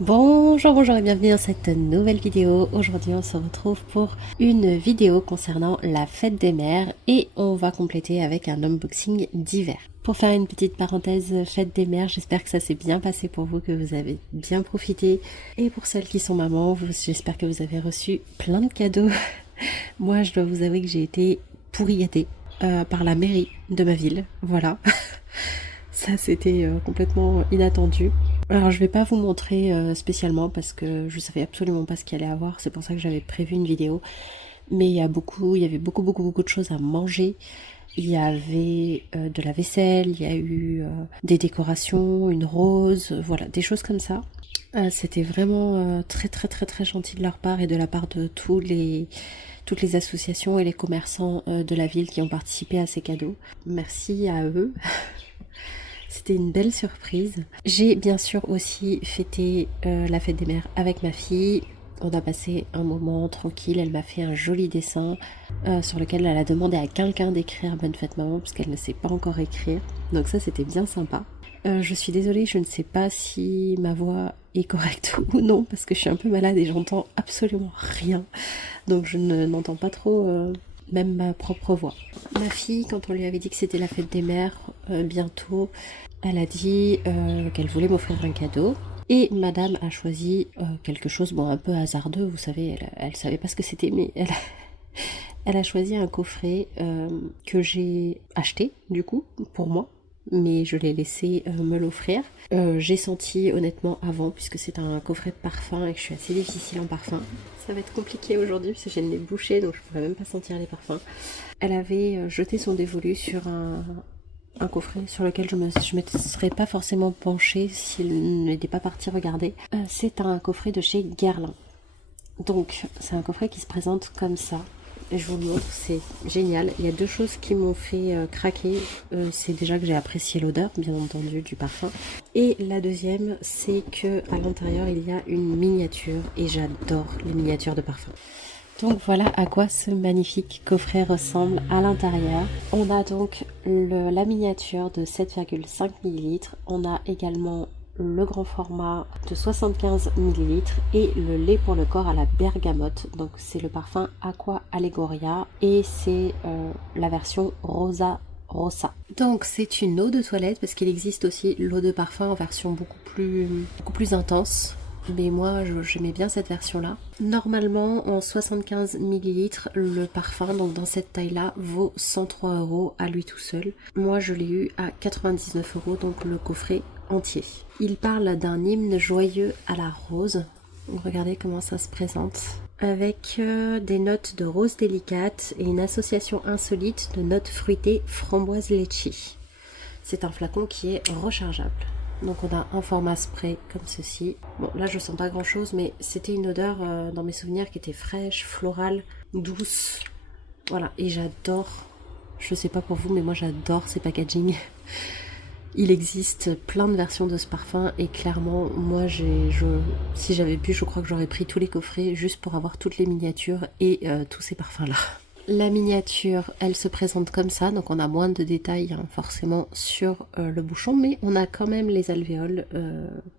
Bonjour et bienvenue dans cette nouvelle vidéo. Aujourd'hui on se retrouve pour une vidéo concernant la fête des mères et on va compléter avec un unboxing d'hiver. Pour faire une petite parenthèse fête des mères, j'espère que ça s'est bien passé pour vous, que vous avez bien profité. Et pour celles qui sont mamans, j'espère que vous avez reçu plein de cadeaux. Moi je dois vous avouer que j'ai été pourri gâtée par la mairie de ma ville, voilà. Ça c'était complètement inattendu. Alors je vais pas vous montrer spécialement parce que je savais absolument pas ce qu'il allait avoir, c'est pour ça que j'avais prévu une vidéo. Mais il y avait beaucoup de choses à manger. Il y avait de la vaisselle, il y a eu des décorations, une rose, voilà, des choses comme ça. C'était vraiment très gentil de leur part et de la part de toutes les associations et les commerçants de la ville qui ont participé à ces cadeaux. Merci à eux. C'était une belle surprise. J'ai bien sûr aussi fêté la fête des mères avec ma fille. On a passé un moment tranquille. Elle m'a fait un joli dessin sur lequel elle a demandé à quelqu'un d'écrire Bonne fête maman parce qu'elle ne sait pas encore écrire. Donc ça c'était bien sympa. Je suis désolée, je ne sais pas si ma voix est correcte ou non parce que je suis un peu malade et j'entends absolument rien. Donc je n'entends pas trop même ma propre voix. Ma fille, quand on lui avait dit que c'était la fête des mères bientôt, elle a dit qu'elle voulait m'offrir un cadeau. Et madame a choisi quelque chose, bon, un peu hasardeux, vous savez, elle savait pas ce que c'était, mais elle a choisi un coffret que j'ai acheté, du coup, pour moi, mais je l'ai laissé me l'offrir. J'ai senti honnêtement avant, puisque c'est un coffret de parfum et que je suis assez difficile en parfum. Ça va être compliqué aujourd'hui, parce que j'ai le nez bouché, donc je pourrais même pas sentir les parfums. Elle avait jeté son dévolu sur un coffret sur lequel je me serais pas forcément penchée s'il n'était pas parti regarder. C'est un coffret de chez Guerlain. Donc c'est un coffret qui se présente comme ça. Et je vous le montre, c'est génial. Il y a deux choses qui m'ont fait craquer. C'est déjà que j'ai apprécié l'odeur, bien entendu, du parfum. Et la deuxième, c'est que à l'intérieur, il y a une miniature. Et j'adore les miniatures de parfum. Donc voilà à quoi ce magnifique coffret ressemble à l'intérieur. On a donc la miniature de 7,5 ml. On a également le grand format de 75 ml et le lait pour le corps à la bergamote. Donc c'est le parfum Aqua Allegoria et c'est la version Rosa Rossa. Donc c'est une eau de toilette parce qu'il existe aussi l'eau de parfum en version beaucoup plus intense. Mais moi j'aimais bien cette version là. Normalement en 75 ml le parfum donc dans cette taille là vaut 103 € à lui tout seul. Moi je l'ai eu à 99 € donc le coffret entier. Il parle d'un hymne joyeux à la rose. Regardez comment ça se présente. Avec des notes de rose délicate et une association insolite de notes fruitées framboise litchi. C'est un flacon qui est rechargeable. Donc on a un format spray comme ceci. Bon là je sens pas grand chose mais c'était une odeur dans mes souvenirs qui était fraîche, florale, douce. Voilà et j'adore, je sais pas pour vous mais moi j'adore ces packaging. Il existe plein de versions de ce parfum et clairement moi si j'avais pu je crois que j'aurais pris tous les coffrets juste pour avoir toutes les miniatures et tous ces parfums là. La miniature, elle se présente comme ça, donc on a moins de détails hein, forcément sur le bouchon, mais on a quand même les alvéoles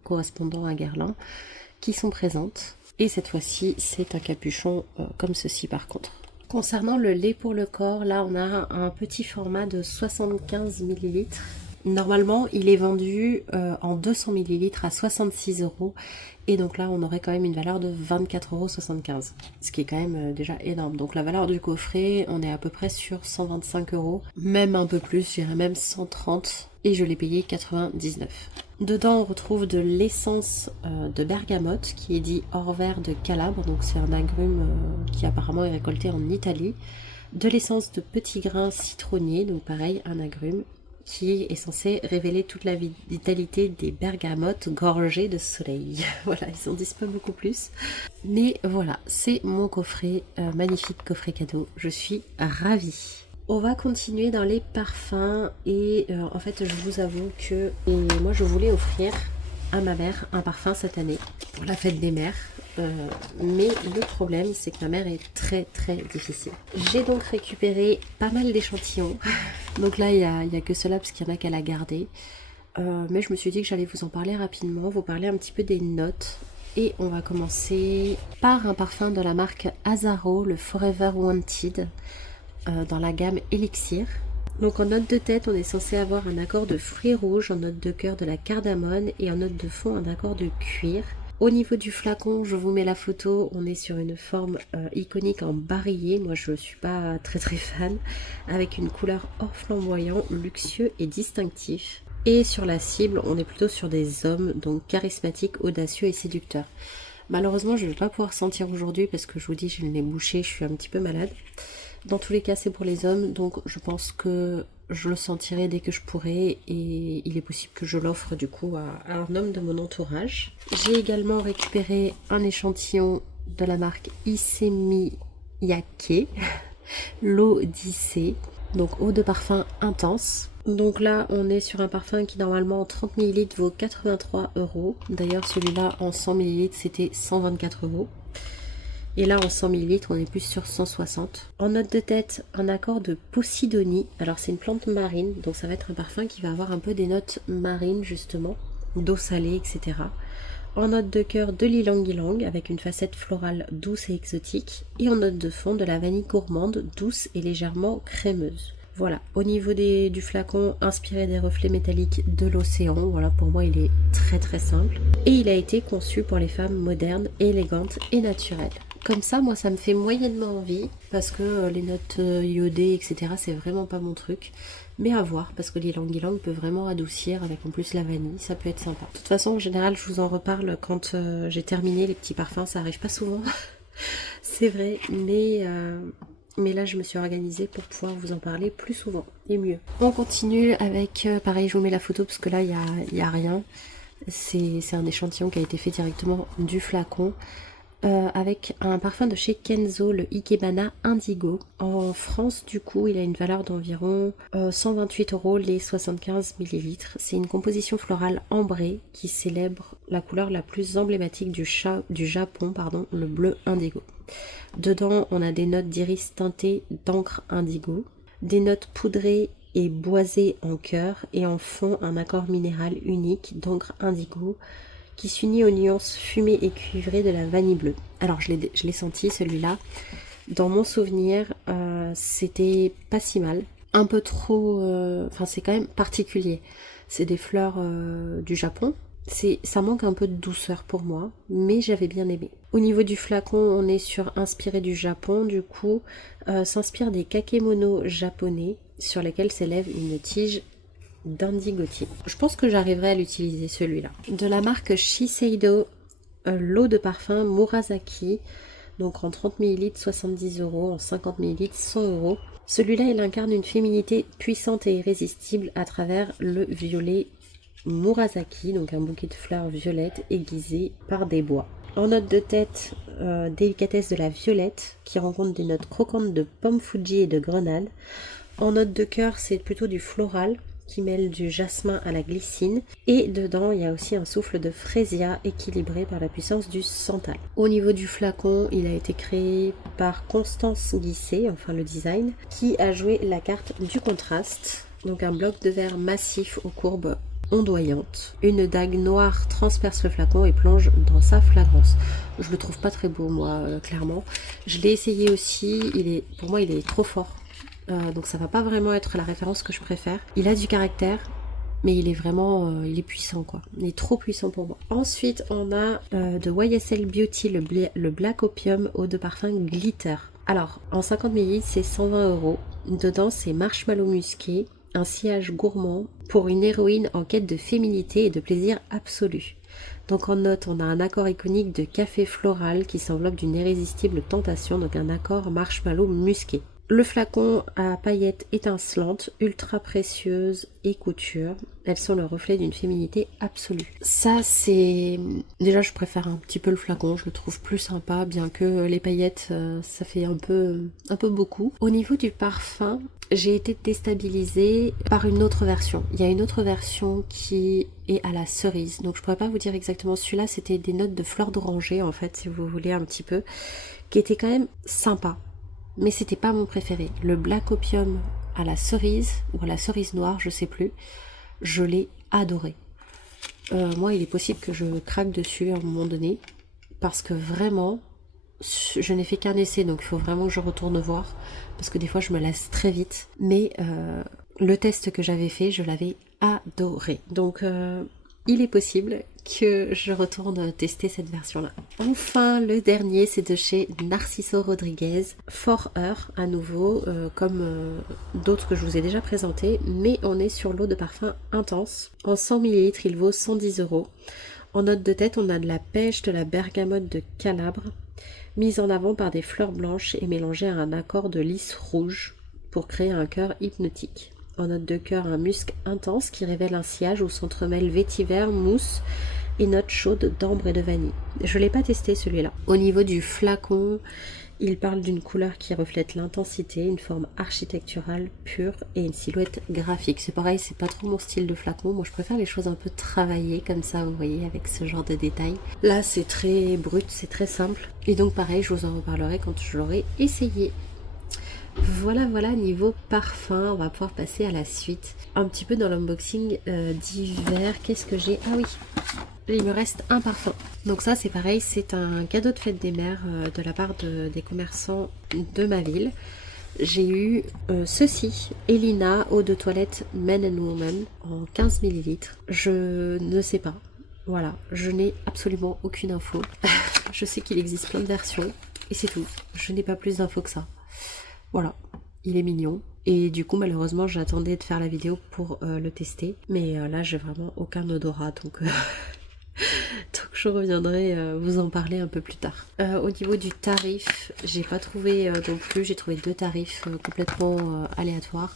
correspondant à Guerlain qui sont présentes. Et cette fois-ci, c'est un capuchon comme ceci par contre. Concernant le lait pour le corps, là on a un petit format de 75 ml. Normalement, il est vendu en 200 ml à 66 € et donc là, on aurait quand même une valeur de 24,75 €, ce qui est quand même déjà énorme. Donc la valeur du coffret, on est à peu près sur 125 €, même un peu plus, je dirais même 130 et je l'ai payé 99. Dedans, on retrouve de l'essence de bergamote qui est dit or vert de Calabre, donc c'est un agrume qui apparemment est récolté en Italie. De l'essence de petits grains citronniers, donc pareil, un agrume qui est censé révéler toute la vitalité des bergamotes gorgées de soleil. Voilà, ils en disent pas beaucoup plus. Mais voilà, c'est mon coffret, magnifique coffret cadeau. Je suis ravie. On va continuer dans les parfums et en fait je vous avoue que moi je voulais offrir à ma mère un parfum cette année pour la fête des mères. Mais le problème c'est que ma mère est très difficile. J'ai donc récupéré pas mal d'échantillons. Donc là il y a que cela parce qu'il y en a qu'elle a gardé. mais je me suis dit que j'allais vous en parler rapidement, vous parler un petit peu des notes. Et on va commencer par un parfum de la marque Azaro, le Forever Wanted, dans la gamme Elixir. Donc en note de tête, on est censé avoir un accord de fruits rouges, en note de cœur de la cardamone et en note de fond un accord de cuir. Au niveau du flacon, je vous mets la photo, on est sur une forme iconique en barillet, moi je ne suis pas très fan, avec une couleur hors flamboyant, luxueux et distinctif. Et sur la cible, on est plutôt sur des hommes, donc charismatiques, audacieux et séducteurs. Malheureusement, je ne vais pas pouvoir sentir aujourd'hui parce que je vous dis, j'ai le nez bouché, je suis un petit peu malade. Dans tous les cas, c'est pour les hommes, donc je pense que je le sentirai dès que je pourrai et il est possible que je l'offre du coup à un homme de mon entourage. J'ai également récupéré un échantillon de la marque Issey Miyake, l'Odyssée, donc eau de parfum intense. Donc là, on est sur un parfum qui normalement en 30 ml vaut 83 €. D'ailleurs, celui-là en 100 ml c'était 124 €. Et là, en 100 ml, on est plus sur 160. En note de tête, un accord de Posidonie. Alors, c'est une plante marine, donc ça va être un parfum qui va avoir un peu des notes marines, justement, d'eau salée, etc. En note de cœur, de l'ylang-ylang, avec une facette florale douce et exotique. Et en note de fond, de la vanille gourmande, douce et légèrement crémeuse. Voilà, au niveau du flacon, inspiré des reflets métalliques de l'océan, voilà, pour moi il est très simple. Et il a été conçu pour les femmes modernes, élégantes et naturelles. Comme ça, moi ça me fait moyennement envie, parce que les notes iodées, etc., c'est vraiment pas mon truc. Mais à voir, parce que l'ylang-ylang peut vraiment adoucir, avec en plus la vanille, ça peut être sympa. De toute façon, en général, je vous en reparle quand j'ai terminé les petits parfums, ça arrive pas souvent, c'est vrai, mais là, je me suis organisée pour pouvoir vous en parler plus souvent et mieux. On continue avec, pareil, je vous mets la photo parce que là, il y a rien. C'est un échantillon qui a été fait directement du flacon. Avec un parfum de chez Kenzo, le Ikebana Indigo. En France, du coup, il a une valeur d'environ 128 € les 75 ml. C'est une composition florale ambrée qui célèbre la couleur la plus emblématique du Japon, le bleu indigo. Dedans, on a des notes d'iris teintées d'encre indigo, des notes poudrées et boisées en cœur, et en fond, un accord minéral unique d'encre indigo qui s'unit aux nuances fumées et cuivrées de la vanille bleue. Alors, je l'ai senti, celui-là. Dans mon souvenir, c'était pas si mal. Un peu trop... Enfin, c'est quand même particulier. C'est des fleurs du Japon. Ça manque un peu de douceur pour moi, mais j'avais bien aimé. Au niveau du flacon, on est sur inspiré du Japon, du coup, s'inspire des kakemonos japonais sur lesquels s'élève une tige d'indigotier. Je pense que j'arriverai à l'utiliser celui-là. De la marque Shiseido, l'eau de parfum Murasaki, donc en 30 ml 70 €, en 50 ml 100 €. Celui-là, il incarne une féminité puissante et irrésistible à travers le violet Murasaki, donc un bouquet de fleurs violettes aiguisées par des bois. En note de tête, délicatesse de la violette, qui rencontre des notes croquantes de pomme Fuji et de grenade. En note de cœur, c'est plutôt du floral, qui mêle du jasmin à la glycine, et dedans il y a aussi un souffle de frésia équilibré par la puissance du santal. Au niveau du flacon, il a été créé par Constance Guisset, enfin le design, qui a joué la carte du contraste, donc un bloc de verre massif aux courbes ondoyantes. Une dague noire transperce le flacon et plonge dans sa flagrance. Je le trouve pas très beau, moi, clairement. Je l'ai essayé aussi, pour moi il est trop fort. Donc ça va pas vraiment être la référence que je préfère. Il a du caractère, mais il est vraiment il est puissant, quoi. Il est trop puissant pour moi. Ensuite, on a de YSL Beauty le Black Opium eau de parfum Glitter. Alors, en 50 ml, c'est 120 €. Dedans, c'est marshmallow musqué, un sillage gourmand pour une héroïne en quête de féminité et de plaisir absolu. Donc en note, on a un accord iconique de café floral qui s'enveloppe d'une irrésistible tentation, donc un accord marshmallow musqué. Le flacon à paillettes étincelantes, ultra précieuses et couture. Elles sont le reflet d'une féminité absolue. Ça, c'est... Déjà, je préfère un petit peu le flacon. Je le trouve plus sympa, bien que les paillettes, ça fait un peu beaucoup. Au niveau du parfum, j'ai été déstabilisée par une autre version. Il y a une autre version qui est à la cerise. Donc, je pourrais pas vous dire exactement. Celui-là, c'était des notes de fleurs d'oranger, en fait, si vous voulez un petit peu, qui était quand même sympa. Mais c'était pas mon préféré. Le Black Opium à la cerise, ou à la cerise noire, je sais plus, je l'ai adoré. Moi, il est possible que je craque dessus à un moment donné, parce que vraiment, je n'ai fait qu'un essai, donc il faut vraiment que je retourne voir, parce que des fois je me lasse très vite. Mais le test que j'avais fait, je l'avais adoré. Donc il est possible que je retourne tester cette version-là. Enfin, le dernier, c'est de chez Narciso Rodriguez, For Her, à nouveau, comme d'autres que je vous ai déjà présentés, mais on est sur l'eau de parfum intense. En 100 ml, il vaut 110 €. En note de tête, on a de la pêche, de la bergamote de Calabre, mise en avant par des fleurs blanches et mélangée à un accord de lys rouge pour créer un cœur hypnotique. En note de cœur, un musc intense qui révèle un sillage où s'entremêlent vétiver, mousse et notes chaudes d'ambre et de vanille. Je ne l'ai pas testé celui-là. Au niveau du flacon, il parle d'une couleur qui reflète l'intensité, une forme architecturale pure et une silhouette graphique. C'est pareil, c'est pas trop mon style de flacon. Moi, je préfère les choses un peu travaillées comme ça, vous voyez, avec ce genre de détails. Là, c'est très brut, c'est très simple. Et donc, pareil, je vous en reparlerai quand je l'aurai essayé. Voilà, niveau parfum, on va pouvoir passer à la suite. Un petit peu dans l'unboxing d'hiver, qu'est-ce que j'ai? Ah oui, il me reste un parfum. Donc ça, c'est pareil, c'est un cadeau de fête des mères de la part des commerçants de ma ville. J'ai eu ceci, Elina, eau de toilette Men and Woman, en 15 ml. Je ne sais pas. Voilà, je n'ai absolument aucune info. Je sais qu'il existe plein de versions, et c'est tout. Je n'ai pas plus d'infos que ça. Voilà, il est mignon. Et du coup, malheureusement, j'attendais de faire la vidéo pour le tester. Mais là, j'ai vraiment aucun odorat. Donc, donc je reviendrai vous en parler un peu plus tard. Au niveau du tarif, j'ai pas trouvé non plus. J'ai trouvé deux tarifs complètement aléatoires.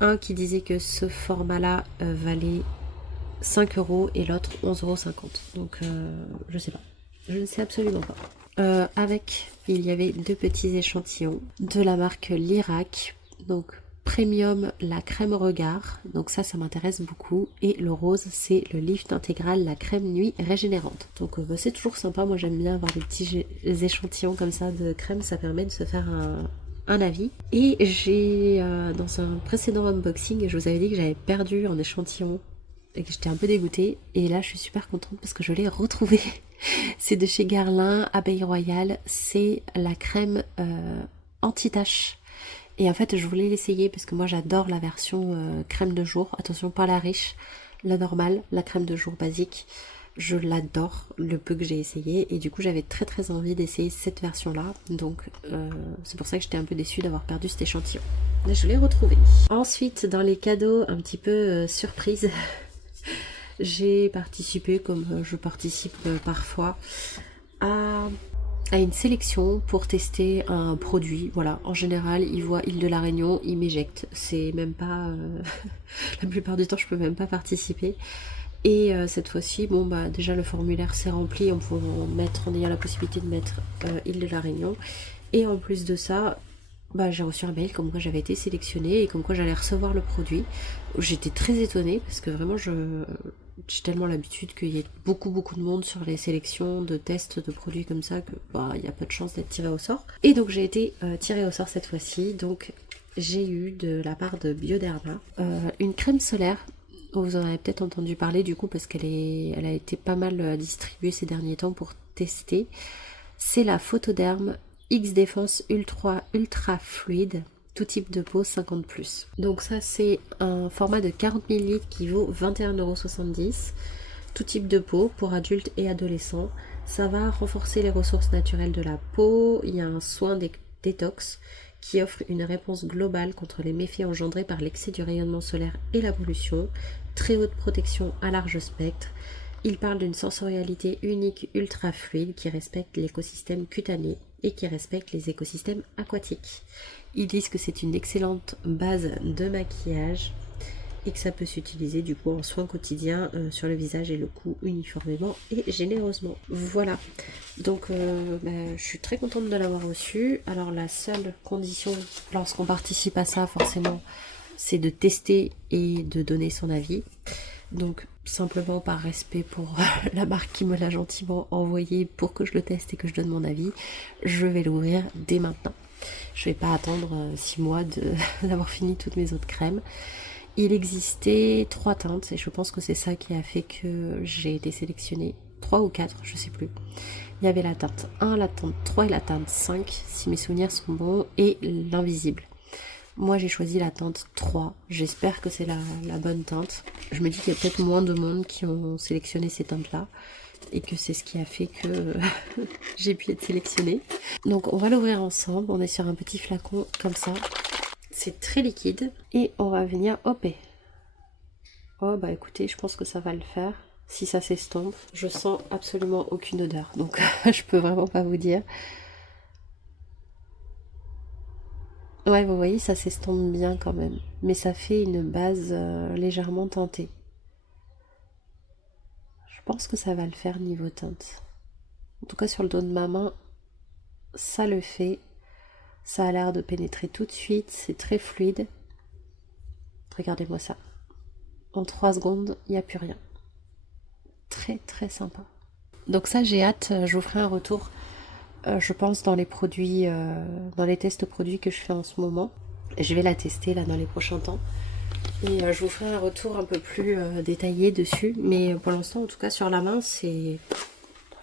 Un qui disait que ce format-là valait 5 € et l'autre 11,50 €. Donc, je sais pas. Je ne sais absolument pas. Il y avait deux petits échantillons de la marque Lirac, donc Premium, la crème regard, donc ça m'intéresse beaucoup, et le rose c'est le lift intégral, la crème nuit régénérante. Donc c'est toujours sympa, moi j'aime bien avoir des petits échantillons comme ça de crème, ça permet de se faire un avis. Et j'ai dans un précédent unboxing, je vous avais dit que j'avais perdu un échantillon et que j'étais un peu dégoûtée, et là je suis super contente parce que je l'ai retrouvé. C'est de chez Guerlain, Abeille Royale, c'est la crème anti-tache. Et en fait je voulais l'essayer parce que moi j'adore la version crème de jour, attention pas la riche, la normale, la crème de jour basique. Je l'adore, le peu que j'ai essayé, et du coup j'avais très envie d'essayer cette version là, donc c'est pour ça que j'étais un peu déçue d'avoir perdu cet échantillon. Là je l'ai retrouvé. Ensuite dans les cadeaux un petit peu surprise, j'ai participé, comme je participe parfois, à une sélection pour tester un produit. Voilà, en général, ils voient Île de la Réunion, ils m'éjectent. C'est même pas... la plupart du temps, je peux même pas participer. Et cette fois-ci, bon bah déjà le formulaire s'est rempli en ayant la possibilité de mettre Île de la Réunion. Et en plus de ça, bah, j'ai reçu un mail comme quoi j'avais été sélectionnée et comme quoi j'allais recevoir le produit. J'étais très étonnée parce que vraiment j'ai tellement l'habitude qu'il y ait beaucoup de monde sur les sélections de tests de produits comme ça que bah il y a peu de chance d'être tirée au sort. Et donc j'ai été tirée au sort cette fois-ci. Donc j'ai eu de la part de Bioderma une crème solaire. Vous en avez peut-être entendu parler du coup parce qu'elle a été pas mal distribuée ces derniers temps pour tester. C'est la Photoderm X Défense Ultra Fluide, tout type de peau 50+. Donc ça c'est un format de 40 ml qui vaut 21,70 €, tout type de peau pour adultes et adolescents. Ça va renforcer les ressources naturelles de la peau, il y a un soin détox qui offre une réponse globale contre les méfaits engendrés par l'excès du rayonnement solaire et la pollution, très haute protection à large spectre. Il parle d'une sensorialité unique ultra fluide qui respecte l'écosystème cutané et qui respecte les écosystèmes aquatiques. Ils disent que c'est une excellente base de maquillage et que ça peut s'utiliser du coup en soins quotidiens sur le visage et le cou uniformément et généreusement. Voilà, donc je suis très contente de l'avoir reçu. Alors la seule condition lorsqu'on participe à ça forcément, c'est de tester et de donner son avis. Donc simplement par respect pour la marque qui me l'a gentiment envoyé pour que je le teste et que je donne mon avis, je vais l'ouvrir dès maintenant. Je vais pas attendre 6 mois d'avoir fini toutes mes autres crèmes. Il existait 3 teintes et je pense que c'est ça qui a fait que j'ai été sélectionnée. 3 ou 4, je sais plus. Il y avait la teinte 1, la teinte 3 et la teinte 5, si mes souvenirs sont bons, et l'invisible. Moi j'ai choisi la teinte 3, j'espère que c'est la bonne teinte. Je me dis qu'il y a peut-être moins de monde qui ont sélectionné ces teintes-là, et que c'est ce qui a fait que j'ai pu être sélectionnée. Donc on va l'ouvrir ensemble, on est sur un petit flacon comme ça. C'est très liquide, et on va venir hopper. Oh bah écoutez, je pense que ça va le faire. Si ça s'estompe, je sens absolument aucune odeur, donc je peux vraiment pas vous dire. Ouais, vous voyez, ça s'estompe bien quand même, mais ça fait une base légèrement teintée. Je pense que ça va le faire niveau teinte. En tout cas sur le dos de ma main, ça le fait. Ça a l'air de pénétrer tout de suite, c'est très fluide. Regardez-moi ça. En 3 secondes, il n'y a plus rien. Très très sympa. Donc ça j'ai hâte, je vous ferai un retour, je pense dans les produits, dans les tests produits que je fais en ce moment. Je vais la tester là dans les prochains temps. Et je vous ferai un retour un peu plus détaillé dessus. Mais pour l'instant en tout cas sur la main c'est...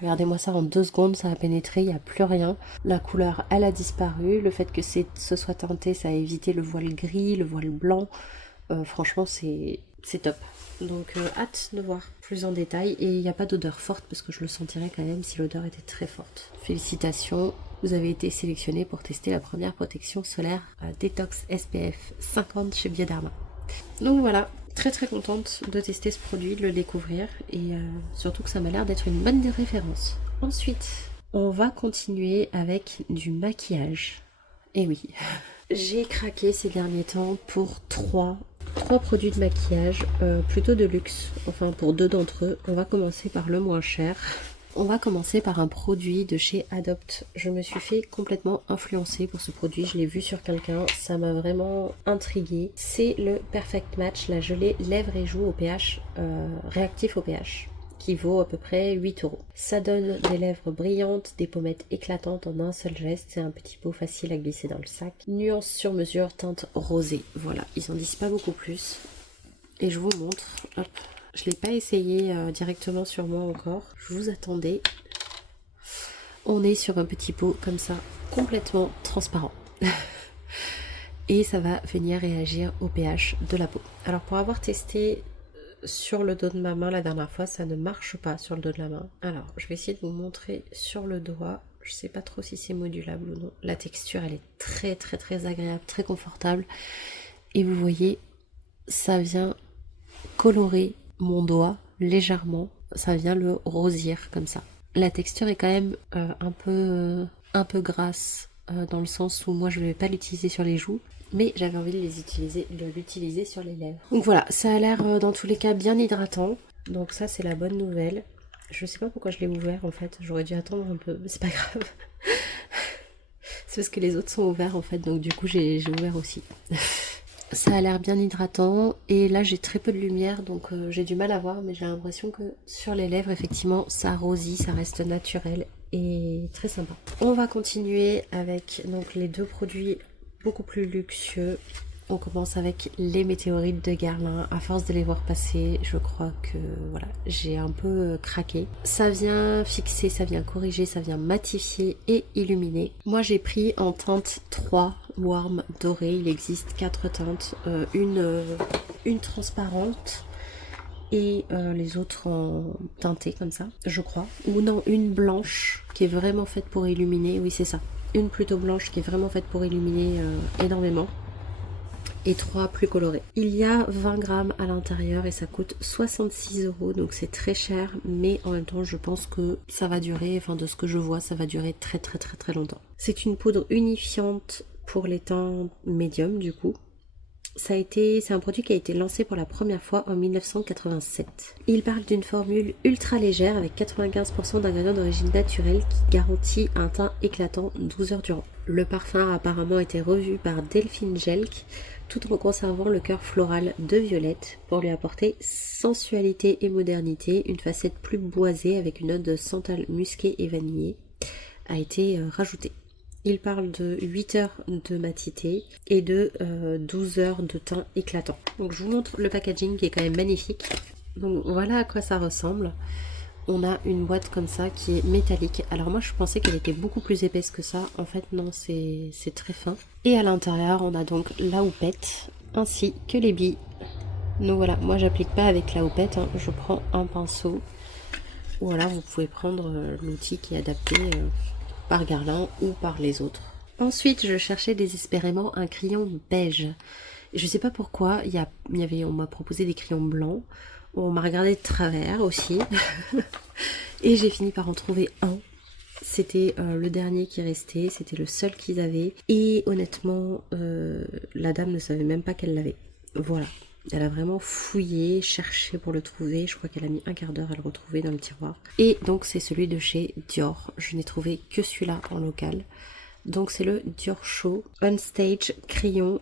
Regardez-moi ça, en 2 secondes ça a pénétré, il n'y a plus rien. La couleur elle a disparu, le fait que ce soit teinté ça a évité le voile gris, le voile blanc. Franchement c'est top. Donc hâte de voir plus en détail. Et il n'y a pas d'odeur forte parce que je le sentirais quand même si l'odeur était très forte. Félicitations, vous avez été sélectionné pour tester la première protection solaire Détox SPF 50 chez Bioderma. Donc voilà, très très contente de tester ce produit, de le découvrir et surtout que ça m'a l'air d'être une bonne référence. Ensuite, on va continuer avec du maquillage. Et oui, j'ai craqué ces derniers temps pour trois produits de maquillage, plutôt de luxe, enfin pour 2 d'entre eux. On va commencer par le moins cher. On va commencer par un produit de chez Adopt. Je me suis fait complètement influencer pour ce produit, je l'ai vu sur quelqu'un, ça m'a vraiment intriguée. C'est le Perfect Match, la gelée lèvres et joues au pH, réactif au pH, qui vaut à peu près 8 €. Ça donne des lèvres brillantes, des pommettes éclatantes en un seul geste. C'est un petit pot facile à glisser dans le sac. Nuance sur mesure, teinte rosée. Voilà, ils en disent pas beaucoup plus. Et je vous montre. Hop. Je ne l'ai pas essayé directement sur moi encore. Je vous attendais. On est sur un petit pot comme ça, complètement transparent. Et ça va venir réagir au pH de la peau. Alors pour avoir testé sur le dos de ma main la dernière fois, ça ne marche pas sur le dos de la main. Alors je vais essayer de vous montrer sur le doigt. Je sais pas trop si c'est modulable ou non. La texture elle est très très très agréable, très confortable. Et vous voyez, ça vient colorer mon doigt légèrement. Ça vient le rosir comme ça. La texture est quand même un peu grasse, dans le sens où moi je ne vais pas l'utiliser sur les joues. Mais j'avais envie de l'utiliser sur les lèvres. Donc voilà, ça a l'air dans tous les cas bien hydratant. Donc ça c'est la bonne nouvelle. Je sais pas pourquoi je l'ai ouvert en fait. J'aurais dû attendre un peu, mais c'est pas grave. C'est parce que les autres sont ouverts en fait. Donc du coup j'ai ouvert aussi. Ça a l'air bien hydratant. Et là j'ai très peu de lumière. Donc j'ai du mal à voir. Mais j'ai l'impression que sur les lèvres effectivement ça rosit. Ça reste naturel. Et très sympa. On va continuer avec donc les 2 produits beaucoup plus luxueux. On commence avec les météorites de Guerlain. À force de les voir passer, je crois que voilà, j'ai un peu craqué. Ça vient fixer, ça vient corriger, ça vient matifier et illuminer. Moi j'ai pris en teinte 3 warm doré. Il existe 4 teintes, une transparente et les autres en teintée comme ça, je crois. Ou non, une blanche qui est vraiment faite pour illuminer. Oui c'est ça. Une plutôt blanche qui est vraiment faite pour illuminer énormément. Et 3 plus colorées. Il y a 20 grammes à l'intérieur et ça coûte 66 €, donc c'est très cher, mais en même temps je pense que ça va durer, enfin de ce que je vois, ça va durer très très très très longtemps. C'est une poudre unifiante pour les teints médiums du coup. C'est un produit qui a été lancé pour la première fois en 1987. Il parle d'une formule ultra légère avec 95% d'ingrédients d'origine naturelle qui garantit un teint éclatant 12 heures durant. Le parfum a apparemment été revu par Delphine Jelk tout en conservant le cœur floral de Violette pour lui apporter sensualité et modernité. Une facette plus boisée avec une note de santal musqué et vanillé a été rajoutée. Il parle de 8 heures de matité et de 12 heures de teint éclatant. Donc je vous montre le packaging qui est quand même magnifique. Donc voilà à quoi ça ressemble. On a une boîte comme ça qui est métallique. Alors moi je pensais qu'elle était beaucoup plus épaisse que ça. En fait non, c'est très fin. Et à l'intérieur on a donc la houppette ainsi que les billes. Donc voilà, moi j'applique pas avec la houppette, hein. Je prends un pinceau. Ou alors vous pouvez prendre l'outil qui est adapté par Guerlain ou par les autres. Ensuite je cherchais désespérément un crayon beige. Je sais pas pourquoi, on m'a proposé des crayons blancs. On m'a regardé de travers aussi. Et j'ai fini par en trouver un. C'était le dernier qui restait. C'était le seul qu'ils avaient. Et honnêtement, la dame ne savait même pas qu'elle l'avait. Voilà. Elle a vraiment fouillé, cherché pour le trouver. Je crois qu'elle a mis un quart d'heure à le retrouver dans le tiroir. Et donc c'est celui de chez Dior. Je n'ai trouvé que celui-là en local. Donc c'est le Dior Show On-Stage Crayon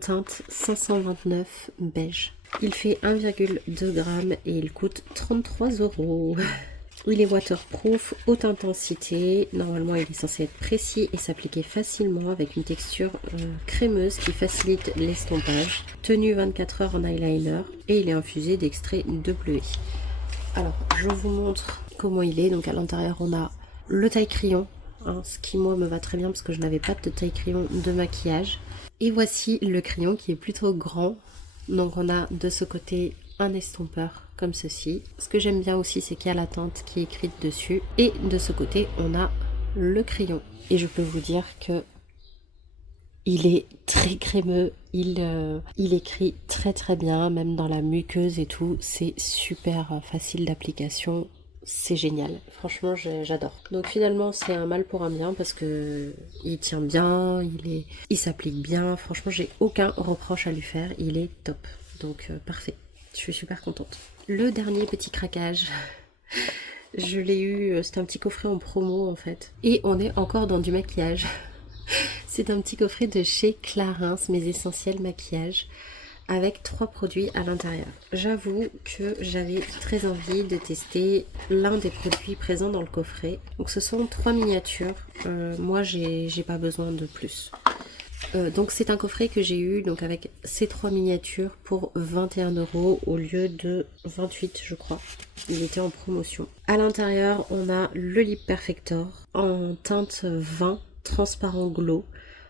teinte 529 beige. Il fait 1,2 g et il coûte 33 €. Il est waterproof, haute intensité. Normalement, il est censé être précis et s'appliquer facilement avec une texture crémeuse qui facilite l'estompage. Tenu 24 heures en eyeliner et il est infusé d'extrait de bleuet. Alors, je vous montre comment il est. Donc à l'intérieur, on a le taille crayon, hein, ce qui moi me va très bien parce que je n'avais pas de taille crayon de maquillage. Et voici le crayon qui est plutôt grand. Donc on a de ce côté un estompeur comme ceci. Ce que j'aime bien aussi, c'est qu'il y a la teinte qui est écrite dessus. Et de ce côté, on a le crayon. Et je peux vous dire que il est très crémeux. Il écrit très très bien, même dans la muqueuse et tout. C'est super facile d'application. C'est génial, franchement j'adore. Donc finalement c'est un mal pour un bien parce que il tient bien, il s'applique bien. Franchement j'ai aucun reproche à lui faire, il est top. Donc parfait, je suis super contente. Le dernier petit craquage, je l'ai eu, c'est un petit coffret en promo en fait. Et on est encore dans du maquillage. C'est un petit coffret de chez Clarins, mes essentiels maquillage, avec 3 produits à l'intérieur. J'avoue que j'avais très envie de tester l'un des produits présents dans le coffret. Donc ce sont 3 miniatures. Moi j'ai pas besoin de plus. Donc c'est un coffret que j'ai eu donc avec ces 3 miniatures pour 21 € au lieu de 28 je crois. Il était en promotion. À l'intérieur on a le Lip Perfector en teinte 20 transparent glow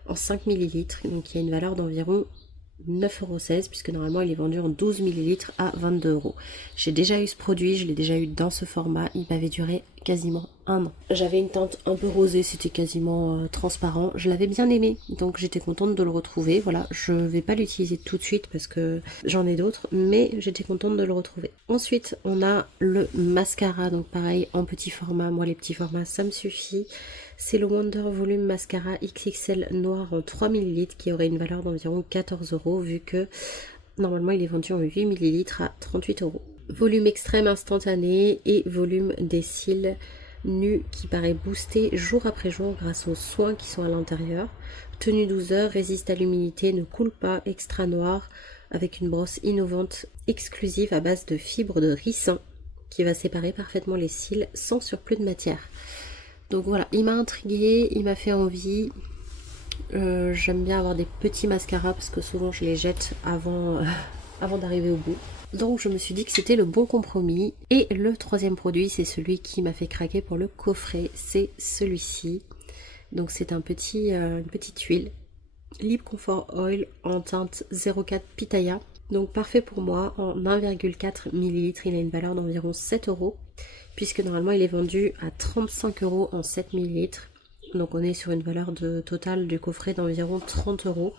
en 5 ml. Donc il y a une valeur d'environ 9,16 € puisque normalement il est vendu en 12 ml à 22 €. J'ai déjà eu ce produit, je l'ai déjà eu dans ce format, il m'avait duré quasiment un an. J'avais une teinte un peu rosée, c'était quasiment transparent, je l'avais bien aimé, donc j'étais contente de le retrouver. Voilà, je vais pas l'utiliser tout de suite parce que j'en ai d'autres, mais j'étais contente de le retrouver. Ensuite on a le mascara, donc pareil en petit format, moi les petits formats ça me suffit. C'est le Wonder Volume Mascara XXL noir en 3 ml qui aurait une valeur d'environ 14 € vu que normalement il est vendu en 8 ml à 38 €. Volume extrême instantané et volume des cils nus qui paraît boosté jour après jour grâce aux soins qui sont à l'intérieur. Tenue 12 heures, résiste à l'humidité, ne coule pas, extra noir avec une brosse innovante exclusive à base de fibres de ricin qui va séparer parfaitement les cils sans surplus de matière. Donc voilà, il m'a intriguée, il m'a fait envie. J'aime bien avoir des petits mascaras parce que souvent je les jette avant d'arriver au bout. Donc je me suis dit que c'était le bon compromis. Et le troisième produit, c'est celui qui m'a fait craquer pour le coffret, c'est celui-ci. Donc c'est une petite huile Lip Comfort Oil en teinte 04 Pitaya. Donc parfait pour moi, en 1,4 ml, il a une valeur d'environ 7 €. Puisque normalement il est vendu à 35 € en 7 ml. Donc on est sur une valeur totale du coffret d'environ 30 €.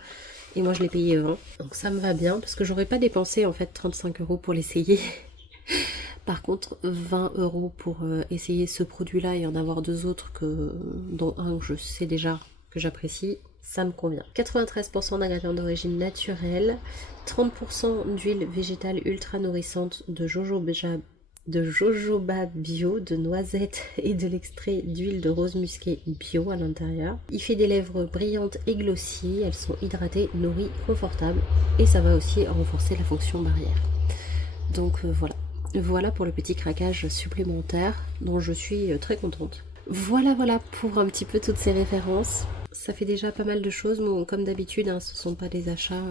Et moi je l'ai payé 20. Donc ça me va bien parce que j'aurais pas dépensé en fait 35 € pour l'essayer. Par contre 20 € pour essayer ce produit là et en avoir 2 autres dont un que je sais déjà que j'apprécie, ça me convient. 93% d'ingrédients d'origine naturelle, 30% d'huile végétale ultra nourrissante de jojoba bio, de noisettes et de l'extrait d'huile de rose musquée bio à l'intérieur. Il fait des lèvres brillantes et glossy, elles sont hydratées, nourries, confortables et ça va aussi renforcer la fonction barrière. Donc voilà. Voilà pour le petit craquage supplémentaire dont je suis très contente. Voilà, voilà pour un petit peu toutes ces références. Ça fait déjà pas mal de choses. Bon, comme d'habitude, hein, ce ne sont pas des achats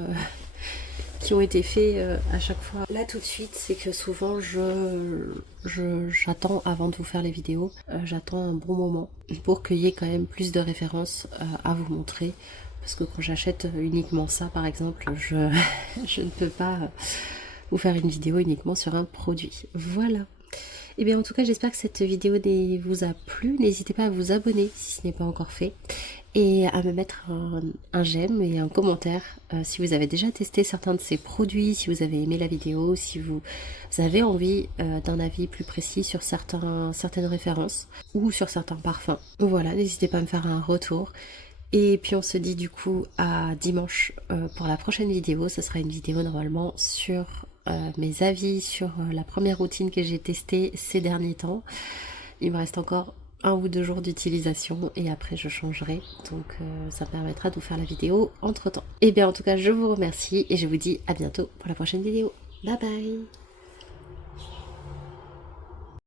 qui ont été faits à chaque fois. Là tout de suite, c'est que souvent j'attends avant de vous faire les vidéos, j'attends un bon moment pour qu'il y ait quand même plus de références à vous montrer. Parce que quand j'achète uniquement ça, par exemple, je ne peux pas vous faire une vidéo uniquement sur un produit. Voilà. Et bien en tout cas, j'espère que cette vidéo vous a plu. N'hésitez pas à vous abonner si ce n'est pas encore fait et à me mettre un j'aime et un commentaire si vous avez déjà testé certains de ces produits, si vous avez aimé la vidéo, si vous avez envie d'un avis plus précis sur certaines références ou sur certains parfums. Voilà, n'hésitez pas à me faire un retour. Et puis on se dit du coup à dimanche pour la prochaine vidéo. Ce sera une vidéo normalement sur mes avis sur la première routine que j'ai testée ces derniers temps. Il me reste encore 1 ou 2 jours d'utilisation et après je changerai. Donc ça me permettra de vous faire la vidéo entre temps. Et bien en tout cas je vous remercie et je vous dis à bientôt pour la prochaine vidéo. Bye bye!